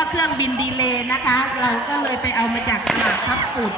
ก็เอิญว่าเครื่องบินดีเลย์นะคะ เราก็เลยไปเอามาจากตลาดทับปุด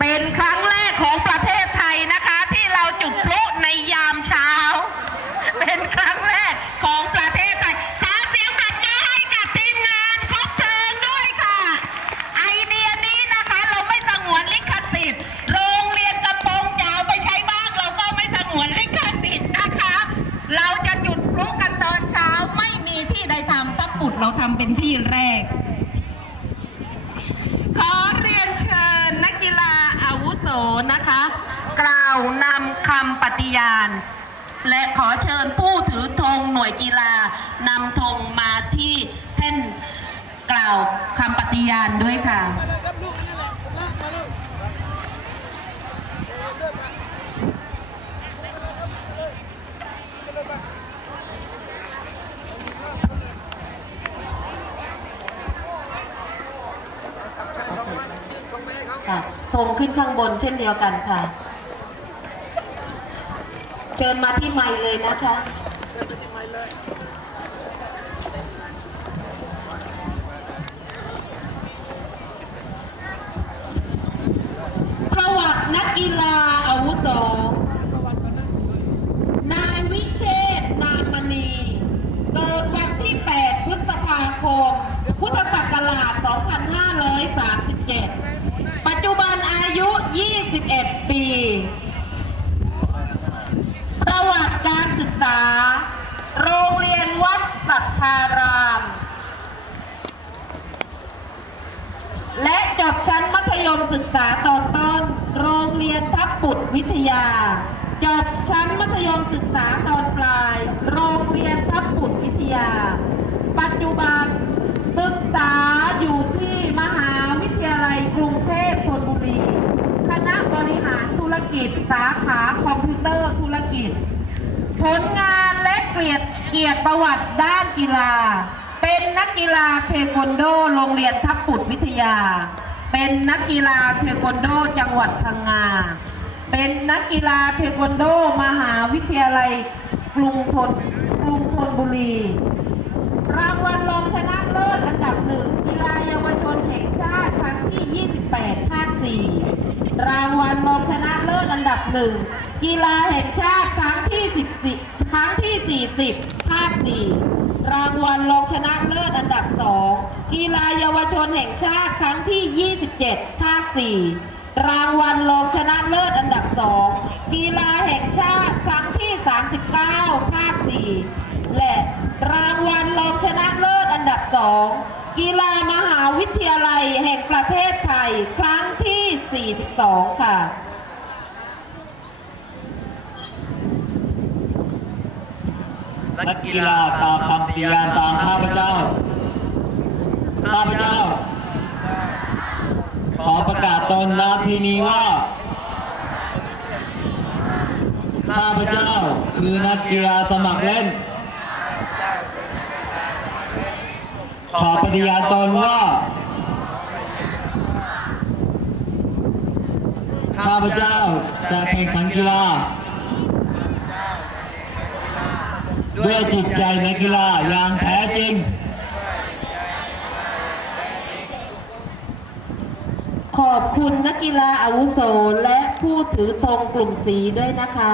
เป็นครั้งแรกของประเทศไทยนะคะ ที่เราจุดพลุในยามเช้า เป็นครั้งแรกของประเทศไทยขอเสียงปรบมือให้กับทีมงานครบเชิญด้วยค่ะ ไอเดียนี้นะคะเราไม่สงวนลิขสิทธิ์ โรงเรียนกระโปรงจะเอาไปใช้บ้างเราก็ไม่สงวนลิขสิทธิ์นะคะ เราจะจุดพลุกันตอนเช้าไม่มีที่ใดุดเราทำเป็นที่แรก ขอเรียนเชิญนักกีฬาอาวุโสนะคะ กล่าวนำคำปฏิญาณ และขอเชิญผู้ถือธงหน่วยกีฬานำธงมาที่แท่นกล่าวคำปฏิญาณด้วยค่ะ ค่ะธงขึ้นข้างบนเช่นเดียวกันค่ะ เชิญมาที่ไมค์เลยนะคะประวัตินักกีฬาอาวุโสนายวิเชษนามมณีเกิดวันที่ 8 พฤษภาคม พุทธศักราช 2537 21 ปี ประวัติการศึกษา โรงเรียนวัดสัทธาราม และจบชั้นมัธยมศึกษาตอนต้น โรงเรียนทับปุตวิทยา จบชั้นมัธยมศึกษาตอนปลาย โรงเรียนทับปุตวิทยา ปัจจุบันศึกษาอยู่ที่มหาวิทยาลัยกรุงเทพธนบุรี คณะ บริหารธุรกิจ สาขาคอมพิวเตอร์ธุรกิจ ผลงานและเกียรติเกียรติประวัติด้านกีฬา เป็นนักกีฬาเทควันโดโรงเรียนทับปุตวิทยา เป็นนักกีฬาเทควันโดจังหวัดพังงา เป็นนักกีฬาเทควันโดมหาวิทยาลัยกรุงธนกรุงธนบุรี รางวัลรองชนะเลิศอันดับหนึ่งกีฬาเยาวชนแห่งชาติครั้งที่ 28ภาค4 รางวัลรองชนะเลิศอันดับหนึ่งกีฬาแห่งชาติครั้งที่10ครั้งที่ 40 ภาค 4 รางวัลรองชนะเลิศอันดับ 2 กีฬาเยาวชนแห่งชาติครั้งที่ 27 ภาค 4 รางวัลรองชนะเลิศอันดับ 2 กีฬาแห่งชาติครั้งที่ 39 ภาค 4 และรางวัลรองชนะเลิศอันดับ 2 กีฬามหาวิทยาลัยแห่งประเทศ 42 ค่ะนักกีฬากล่าวคำปฏิญาณตามข้าพเจ้า ข้าพเจ้า ขอประกาศตนณที่นี้ว่า ข้าพเจ้าคือนักกีฬาสมัครเล่น ขอปฏิญาณตนว่า ข้าพเจ้าจะแข่งขันกีฬาด้วยจิตใจในกีฬาอย่างแท้จริง ขอบคุณนักกีฬาอาวุโสและผู้ถือธงกลุ่มสีด้วยนะคะ